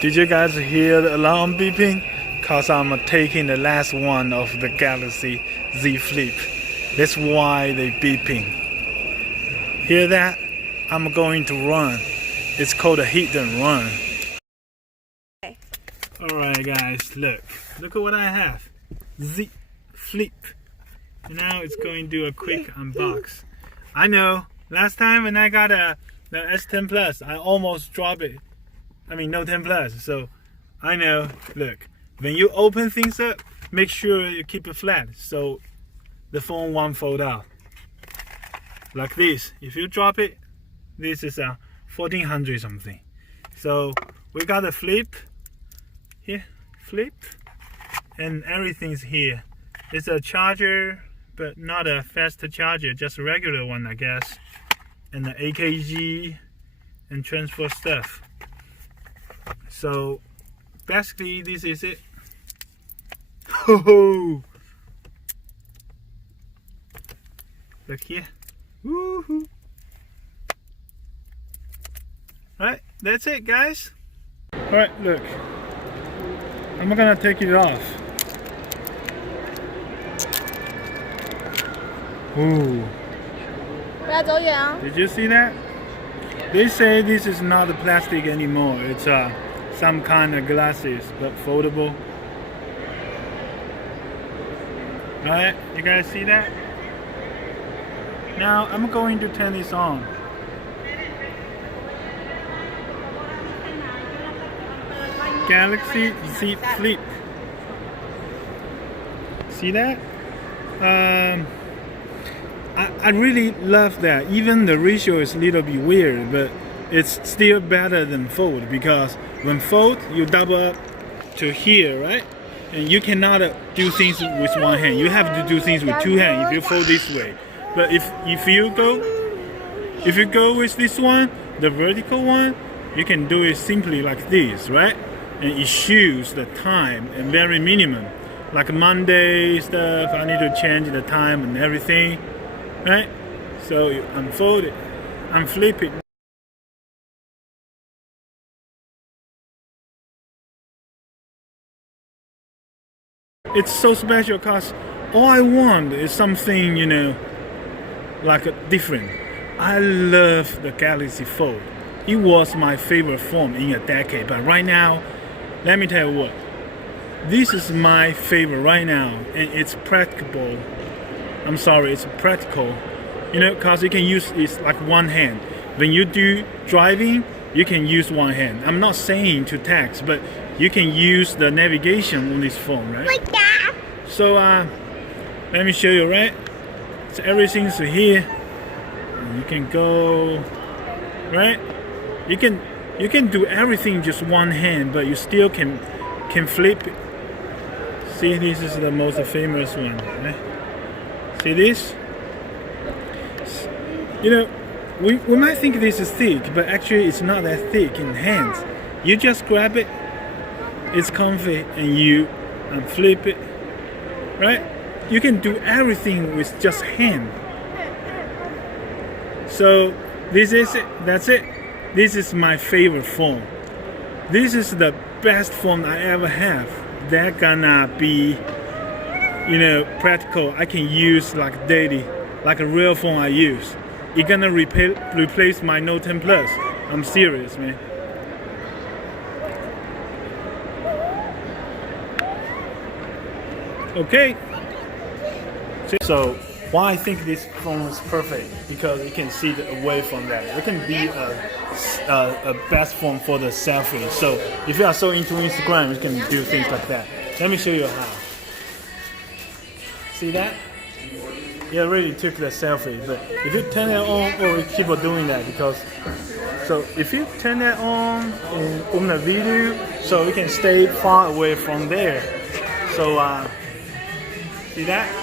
Did you guys hear the alarm beeping? Cause I'm taking the last one of the Galaxy Z Flip. That's why they beeping. Hear that? I'm going to run. It's called a hit and run. Okay. Alright guys, look at what I have. Z Flip. Now it's going to do a quick unbox. I know, last time when I got the S10 Plus, I almost dropped it. I mean, no 10 Plus, so I know, look. When you open things up, make sure you keep it flat so the phone won't fold out. Like this. If you drop it, this is a 1400 something. So we got a flip here, flip, and everything's here. It's a charger, but not a fast charger, just a regular one, I guess. And the AKG and transfer stuff. So basically, this is it. Ho! Look here. Woohoo! Right, that's it, guys. Alright, look. I'm gonna take it off. Ooh. Did you see that? They say this is not a plastic anymore. It's some kind of glasses, but foldable. Alright, you guys see that? Now I'm going to turn this on. Galaxy Z Flip. See that? I really love that. Even the ratio is a little bit weird, but it's still better than fold, because when fold you double up to here, right? And you cannot do things with one hand. You have to do things with two hands if you fold this way. But if you go with this one, the vertical one, you can do it simply like this, right? And it shows the time and very minimum. Like Monday stuff, I need to change the time and everything, right? So you unfold it, unflip it. It's so special because all I want is something, you know, like different. I love the Galaxy Fold. It was my favorite phone in a decade, but right now, let me tell you what, this is my favorite right now, and it's practical. I'm sorry, it's practical, you know, because you can use it like one hand. When you do driving, you can use one hand. I'm not saying to text, but you can use the navigation on this phone, right? Like that. So let me show you, right? So everything's here. You can go, right? You can do everything just one hand, but you still can flip it. See, this is the most famous one, right? See this? You know, we might think this is thick, but actually it's not that thick in hands. You just grab it, it's comfy, and you flip it, right? You can do everything with just hand. So this is it, that's it. This is my favorite phone. This is the best phone I ever have. That gonna be, you know, practical. I can use like daily, like a real phone I use. It's gonna replace my Note 10 Plus. I'm serious, man. Okay. So why I think this phone is perfect, because you can see away from that. It can be a best phone for the selfie. So if you are so into Instagram, you can do things like that. Let me show you how. See that? You already took the selfie, but if you turn it on, or we keep on doing that, because so if you turn that on the video, so you can stay far away from there. So see that?